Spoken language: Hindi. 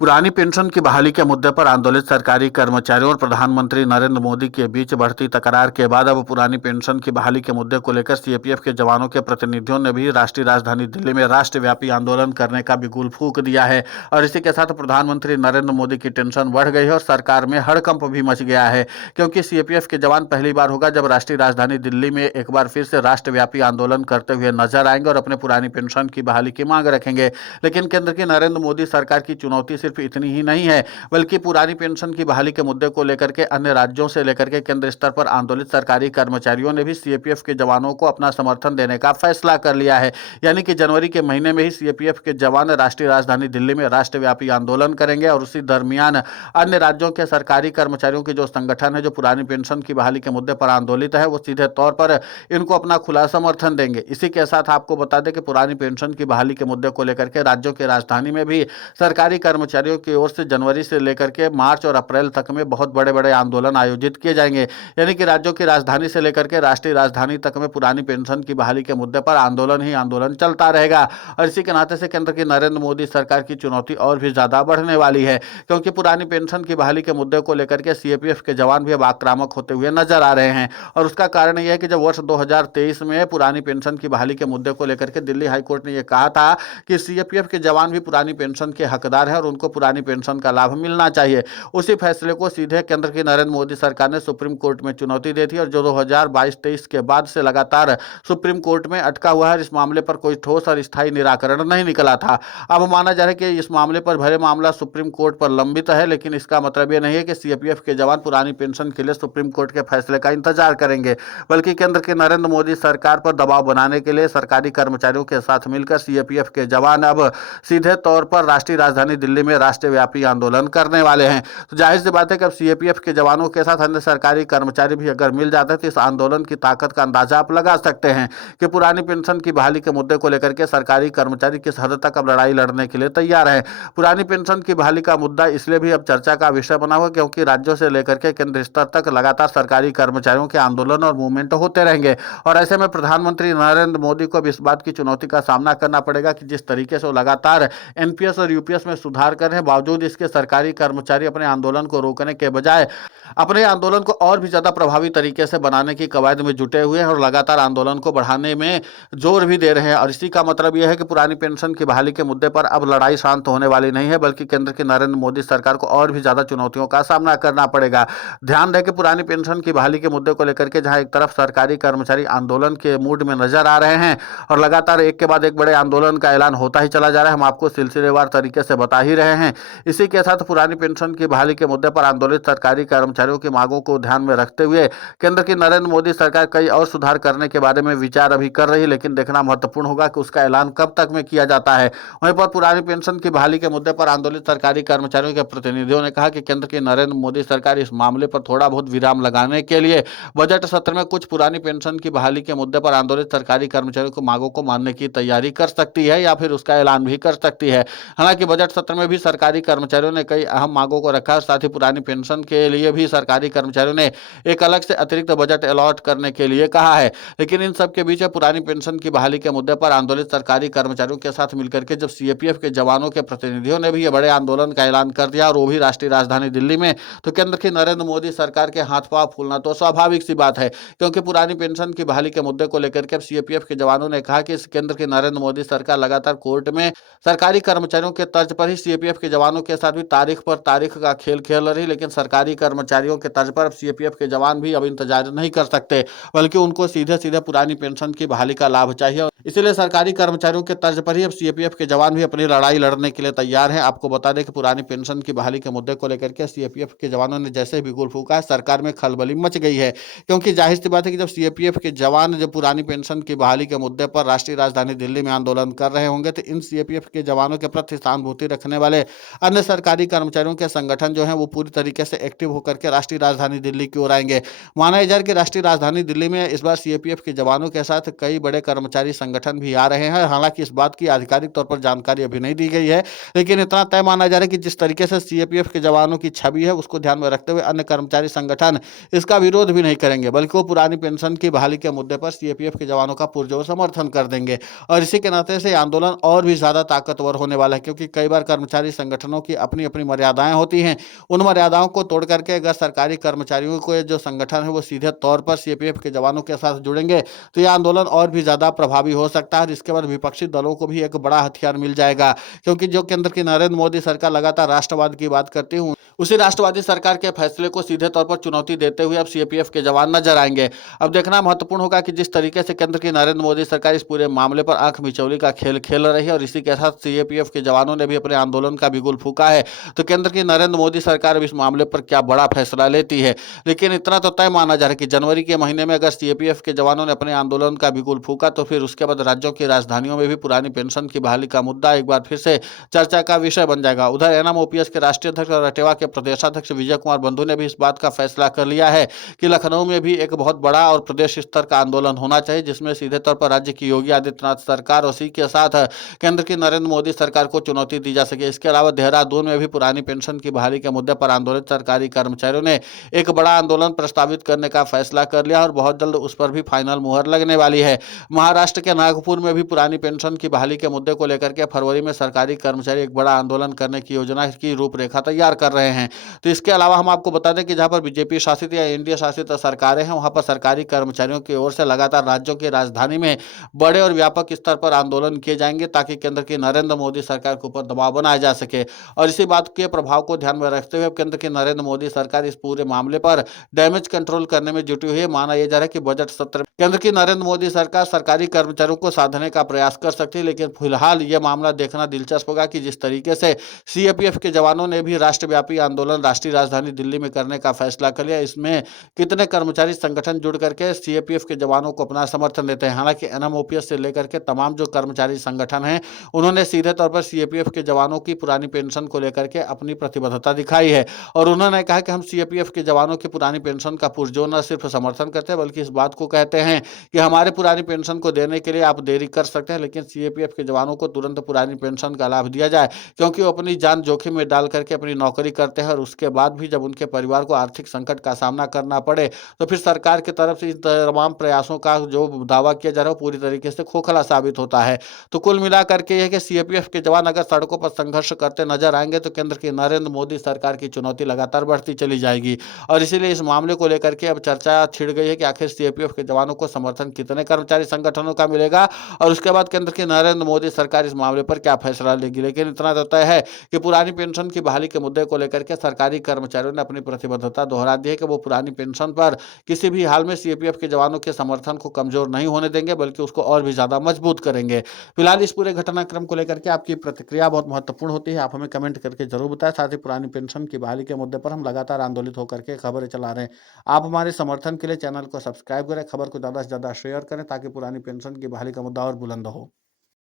पुरानी पेंशन की बहाली के मुद्दे पर आंदोलित सरकारी कर्मचारियों और प्रधानमंत्री नरेंद्र मोदी के बीच बढ़ती तकरार के बाद अब पुरानी पेंशन की बहाली के मुद्दे को लेकर सीएपीएफ के जवानों के प्रतिनिधियों ने भी राष्ट्रीय राजधानी दिल्ली में राष्ट्रव्यापी आंदोलन करने का बिगुल फूंक दिया है। और इसी के साथ प्रधानमंत्री नरेंद्र मोदी की टेंशन बढ़ गई है और सरकार में हड़कंप भी मच गया है, क्योंकि सीएपीएफ के जवान पहली बार होगा जब राष्ट्रीय राजधानी दिल्ली में एक बार फिर से राष्ट्रव्यापी आंदोलन करते हुए नजर आएंगे और अपने पुरानी पेंशन की बहाली की मांग रखेंगे। लेकिन केंद्र की नरेंद्र मोदी सरकार की चुनौती सिर्फ इतनी ही नहीं है, बल्कि पुरानी पेंशन की बहाली के मुद्दे को लेकर के अन्य राज्यों से लेकर के केंद्र स्तर पर आंदोलित सरकारी कर्मचारियों ने भी सीएपीएफ के जवानों को अपना समर्थन देने का फैसला कर लिया है। यानी कि जनवरी के महीने में ही सीएपीएफ के जवान राष्ट्रीय राजधानी दिल्ली में राष्ट्रव्यापी आंदोलन करेंगे और उसी दरमियान अन्य राज्यों के सरकारी कर्मचारियों के जो संगठन है जो पुरानी पेंशन की बहाली के मुद्दे पर आंदोलित है, वो सीधे तौर पर इनको अपना खुला समर्थन देंगे। इसी के साथ आपको बता दें कि पुरानी पेंशन की बहाली के मुद्दे को लेकर के राज्यों की राजधानी में भी सरकारी कर्मचारियों की ओर से जनवरी से लेकर के मार्च और अप्रैल तक में बहुत बड़े बड़े आंदोलन आयोजित किए जाएंगे। यानी कि राज्यों की राजधानी से लेकर के राष्ट्रीय राजधानी तक में पुरानी पेंशन की बहाली के मुद्दे पर आंदोलन ही आंदोलन चलता रहेगा। और इसी के नाते से केंद्र की नरेंद्र मोदी सरकार की चुनौती और भी ज्यादा बढ़ने वाली है, क्योंकि पुरानी पेंशन की बहाली के मुद्दे को लेकर के सीएपीएफ के जवान भी अब आक्रामक होते हुए नजर आ रहे हैं। और उसका कारण यह है कि जब वर्ष 2023 में पुरानी पेंशन की बहाली के मुद्दे को लेकर के दिल्ली हाईकोर्ट ने यह कहा था कि सीएपीएफ के जवान भी पुरानी पेंशन के हकदार हैं और उनको पुरानी पेंशन का लाभ मिलना चाहिए, उसी फैसले को सीधे केंद्र की नरेंद्र मोदी सरकार ने सुप्रीम कोर्ट में चुनौती दी थी। और जो 2022-23 के बाद से लगातार सुप्रीम कोर्ट में अटका हुआ है, इस मामले पर कोई ठोस और स्थायी निराकरण नहीं निकला था। अब माना जा रहा है कि इस मामले पर भरे मामला सुप्रीम कोर्ट पर लंबित है, लेकिन इसका मतलब यह नहीं है कि सीएपीएफ के जवान पुरानी पेंशन के लिए सुप्रीम कोर्ट के फैसले का इंतजार करेंगे, बल्कि केंद्र की नरेंद्र मोदी सरकार पर दबाव बनाने के लिए सरकारी कर्मचारियों के साथ मिलकर सीएपीएफ के जवान अब सीधे तौर पर राष्ट्रीय राजधानी दिल्ली में राष्ट्रव्यापी आंदोलन करने वाले हैं। तो जाहिर सी बात है कि अब सीएपीएफ के जवानों के साथ अन्य सरकारी कर्मचारी भी अगर मिल जाते हैं तो इस आंदोलन की ताकत का अंदाजा आप लगा सकते हैं कि पुरानी पेंशन की बहाली के मुद्दे को लेकर के सरकारी कर्मचारी किस हद तक अब लड़ाई लड़ने के लिए तैयार है। पुरानी पेंशन की बहाली का मुद्दा इसलिए भी अब चर्चा का विषय बना हुआ क्योंकि राज्यों से लेकर के केंद्र स्तर तक लगातार सरकारी कर्मचारियों के आंदोलन और मूवमेंट होते रहेंगे। और ऐसे में प्रधानमंत्री नरेंद्र मोदी को अब इस बात की चुनौती का सामना करना पड़ेगा कि जिस तरीके से वो लगातार एनपीएस और यूपीएस में सुधार कर रहे हैं, बावजूद इसके सरकारी कर्मचारी अपने आंदोलन को रोकने के बजाय अपने आंदोलन को और भी ज्यादा प्रभावी तरीके से बनाने की कवायद में जुटे हुए हैं और लगातार आंदोलन को बढ़ाने में जोर भी दे रहे हैं। और इसी का मतलब यह है कि पुरानी पेंशन की बहाली के मुद्दे पर अब लड़ाई शांत होने वाली नहीं है, बल्कि केंद्र की नरेंद्र मोदी सरकार को और भी ज्यादा चुनौतियों का सामना करना पड़ेगा। ध्यान दें कि पुरानी पेंशन की बहाली के मुद्दे को लेकर के जहां एक तरफ सरकारी कर्मचारी आंदोलन के मूड में नजर आ रहे हैं और लगातार एक के बाद एक बड़े आंदोलन का ऐलान होता ही चला जा रहा है, हम आपको सिलसिलेवार तरीके से बता ही रहे हैं। इसी के साथ पुरानी पेंशन की बहाली के मुद्दे पर आंदोलित सरकारी कर्मचारियों की मांगों को ध्यान में रखते हुए केंद्र की नरेंद्र मोदी सरकार कई और सुधार करने के बारे में विचार अभी कर रही है, लेकिन देखना महत्वपूर्ण होगा कि उसका ऐलान कब तक में किया जाता है। वहीं पर पुरानी पेंशन की बहाली के मुद्दे पर आंदोलित सरकारी कर्मचारियों के प्रतिनिधियों ने कहा कि केंद्र की नरेंद्र मोदी सरकार इस मामले पर थोड़ा बहुत विराम लगाने के लिए बजट सत्र में कुछ पुरानी पेंशन की बहाली के मुद्दे पर आंदोलित सरकारी कर्मचारियों की मांगों को मानने की तैयारी कर सकती है या फिर उसका ऐलान भी कर सकती है। हालांकि बजट सत्र में भी सरकारी कर्मचारियों ने कई अहम मांगों को रखा, साथ ही पुरानी पेंशन के लिए भी सरकारी कर्मचारियों ने एक अलग से अतिरिक्त बजट अलॉट करने के लिए कहा है। लेकिन इन सब के बीच पुरानी पेंशन की बहाली के मुद्दे पर आंदोलित सरकारी कर्मचारियों के साथ मिलकर के जब सीएपीएफ के जवानों के प्रतिनिधियों ने भी ये बड़े आंदोलन का ऐलान कर दिया और वो भी राष्ट्रीय राजधानी दिल्ली में, तो केंद्र की नरेंद्र मोदी सरकार के हाथ पांव फूलना तो स्वाभाविक सी बात है, क्योंकि पुरानी पेंशन की बहाली के मुद्दे को लेकर के सीएपीएफ के जवानों ने कहा कि केंद्र की नरेंद्र मोदी सरकार लगातार कोर्ट में सरकारी कर्मचारियों के तर्ज पर ही सीएपीएफ के जवानों के साथ भी तारीख पर तारीख का खेल खेल रही, लेकिन सरकारी कर्मचारियों के तर्ज पर सीएपीएफ के जवान भी अब इंतजार नहीं कर सकते, बल्कि उनको सीधे सीधे पुरानी पेंशन की बहाली का लाभ चाहिए। इसलिए सरकारी कर्मचारियों के तर्ज पर ही अब सीएपीएफ के जवान भी अपनी लड़ाई लड़ने के लिए तैयार हैं। आपको बता दें कि पुरानी पेंशन की बहाली के मुद्दे को लेकर के सीएपीएफ के जवानों ने जैसे ही बिगुल फूंका है, सरकार में खलबली मच गई है, क्योंकि जाहिर सी बात है कि जब सीएपीएफ के जवान जब पुरानी पेंशन की बहाली के मुद्दे पर राष्ट्रीय राजधानी दिल्ली में आंदोलन कर रहे होंगे, तो इन सीएपीएफ के जवानों के प्रति सहानुभूति रखने वाले अन्य सरकारी कर्मचारियों के संगठन जो है वो पूरी तरीके से एक्टिव होकर के राष्ट्रीय राजधानी दिल्ली की ओर आएंगे। माना जा रहा है कि राष्ट्रीय राजधानी दिल्ली में इस बार सीएपीएफ के जवानों के साथ कई बड़े कर्मचारी संगठन भी आ रहे हैं। हालांकि इस बात की आधिकारिक तौर पर जानकारी अभी नहीं दी गई है, लेकिन इतना तय माना जा रहा है कि जिस तरीके से सीएपीएफ के जवानों की छवि है उसको ध्यान में रखते हुए अन्य कर्मचारी संगठन इसका विरोध भी नहीं करेंगे, बल्कि वो पुरानी पेंशन की बहाली के मुद्दे पर सीएपीएफ के जवानों का पुरजोर समर्थन कर देंगे। और इसी के नाते से आंदोलन और भी ज्यादा ताकतवर होने वाला है, क्योंकि कई बार कर्मचारी संगठनों की अपनी अपनी मर्यादाएं होती हैं। उन मर्यादाओं को तोड़ करके अगर सरकारी कर्मचारियों को जो संगठन है वो सीधे तौर पर सीएपीएफ के जवानों के साथ जुड़ेंगे तो यह आंदोलन और भी ज्यादा प्रभावी हो सकता है। और इसके बाद विपक्षी दलों को भी एक बड़ा हथियार मिल जाएगा, क्योंकि जो केंद्र की नरेंद्र मोदी सरकार लगातार राष्ट्रवाद की बात करती हूँ, उसी राष्ट्रवादी सरकार के फैसले को सीधे तौर पर चुनौती देते हुए अब सीएपीएफ के जवान नजर आएंगे। अब देखना महत्वपूर्ण होगा कि जिस तरीके से केंद्र की नरेंद्र मोदी सरकार इस पूरे मामले पर आंख मिचौली का खेल खेल रही है और इसी के साथ सीएपीएफ के जवानों ने भी अपने आंदोलन का बिगुल फूंका है, तो केंद्र की नरेंद्र मोदी सरकार अब इस मामले पर क्या बड़ा फैसला लेती है। लेकिन इतना तो तय माना जा रहा है कि जनवरी के महीने में अगर सीएपीएफ के जवानों ने अपने आंदोलन का बिगुल फूंका तो फिर उसके बाद राज्यों की राजधानियों में भी पुरानी पेंशन की बहाली का मुद्दा एक बार फिर से चर्चा का विषय बन जाएगा। उधर एनएमओपीएस के राष्ट्रीय अध्यक्ष और अटेवा के प्रदेशाध्यक्ष विजय कुमार बंधु ने भी इस बात का फैसला कर लिया है कि लखनऊ में भी एक बहुत बड़ा और प्रदेश स्तर का आंदोलन होना चाहिए, जिसमें सीधे तौर पर राज्य की योगी आदित्यनाथ सरकार और उसी के साथ केंद्र की नरेंद्र मोदी सरकार को चुनौती दी जा सके। इसके अलावा देहरादून में भी पुरानी पेंशन की बहाली के मुद्दे पर आंदोलित सरकारी कर्मचारियों ने एक बड़ा आंदोलन प्रस्तावित करने का फैसला कर लिया और बहुत जल्द उस पर भी फाइनल मुहर लगने वाली है। महाराष्ट्र के नागपुर में भी पुरानी पेंशन की बहाली के मुद्दे को लेकर के फरवरी में सरकारी कर्मचारी एक बड़ा आंदोलन करने की योजना की रूपरेखा तैयार कर रहे हैं। तो इसके अलावा हम आपको बता दें कि जहां पर बीजेपी शासित या एनडीए शासित सरकारें हैं वहां पर सरकारी कर्मचारियों की ओर से लगातार राज्यों की राजधानी में बड़े और व्यापक स्तर पर आंदोलन किए जाएंगे, ताकि केंद्र की नरेंद्र मोदी सरकार के ऊपर दबाव बनाया जा सके। और इसी बात के प्रभाव को ध्यान में रखते हुए केंद्र की नरेंद्र मोदी सरकार इस पूरे मामले पर डैमेज कंट्रोल करने में जुटी हुई है। माना यह जा रहा है कि बजट सत्र केंद्र की नरेंद्र मोदी सरकार सरकारी कर्मचारियों को साधने का प्रयास कर सकती है, लेकिन फिलहाल यह मामला देखना दिलचस्प होगा कि जिस तरीके से सीएपीएफ के जवानों ने भी राष्ट्रव्यापी आंदोलन राष्ट्रीय राजधानी दिल्ली में करने का फैसला कर लिया, इसमें कितने कर्मचारी संगठन जुड़ करके सीएपीएफ के जवानों को अपना समर्थन देते हैं। हालांकि एनएमओपीएस से लेकर के तमाम जो कर्मचारी संगठन हैं उन्होंने सीधे तौर पर सीएपीएफ के जवानों की पुरानी पेंशन को लेकर के अपनी प्रतिबद्धता दिखाई है और उन्होंने कहा कि हम सीएपीएफ के जवानों की पुरानी पेंशन का पुरजोर न सिर्फ समर्थन करते हैं बल्कि इस बात को कहते हैं कि हमारे पुरानी पेंशन को देने के लिए आप देरी कर सकते हैं, लेकिन सीएपीएफ के जवानों को तुरंत पुरानी पेंशन का लाभ दिया जाए, क्योंकि वो अपनी जान जोखिम में डाल करके अपनी नौकरी करते हैं और उसके बाद भी जब उनके परिवार को आर्थिक संकट का सामना करना पड़े तो फिर सरकार की तरफ से इन तमाम प्रयासों का जो दावा किया जा रहा है वो पूरी तरीके से खोखला साबित होता है। तो कुल मिलाकर के यह कि सीएपीएफ के जवान अगर सड़कों पर संघर्ष करते नजर आएंगे तो केंद्र की नरेंद्र मोदी सरकार की चुनौती लगातार बढ़ती चली जाएगी और इसीलिए इस मामले को लेकर के अब चर्चा छिड़ गई है कि आखिर सीएपीएफ के जवानों को समर्थन कितने कर्मचारी संगठनों का मिलेगा और उसके बाद केंद्र की नरेंद्र मोदी सरकार इस मामले पर क्या फैसला लेगी। लेकिन इतना तो तय है कि पुरानी पेंशन की बहाली के मुद्दे को लेकर के सरकारी कर्मचारियों ने अपनी प्रतिबद्धता दोहरा दी है कि वो पुरानी पेंशन पर किसी भी हाल में सीएपीएफ के जवानों के समर्थन को कमजोर नहीं होने देंगे बल्कि उसको और भी ज्यादा मजबूत करेंगे। फिलहाल इस पूरे घटनाक्रम को लेकर के आपकी प्रतिक्रिया बहुत महत्वपूर्ण होती है, आप हमें कमेंट करके जरूर बताएं। साथ ही पुरानी पेंशन की बहाली के मुद्दे पर हम लगातार आंदोलित होकर के खबरें चला रहे हैं। आप हमारे समर्थन के लिए चैनल को सब्सक्राइब करें, खबर को ज्यादा से ज्यादा शेयर करें ताकि पुरानी पेंशन की बहाली का मुद्दा और बुलंद हो।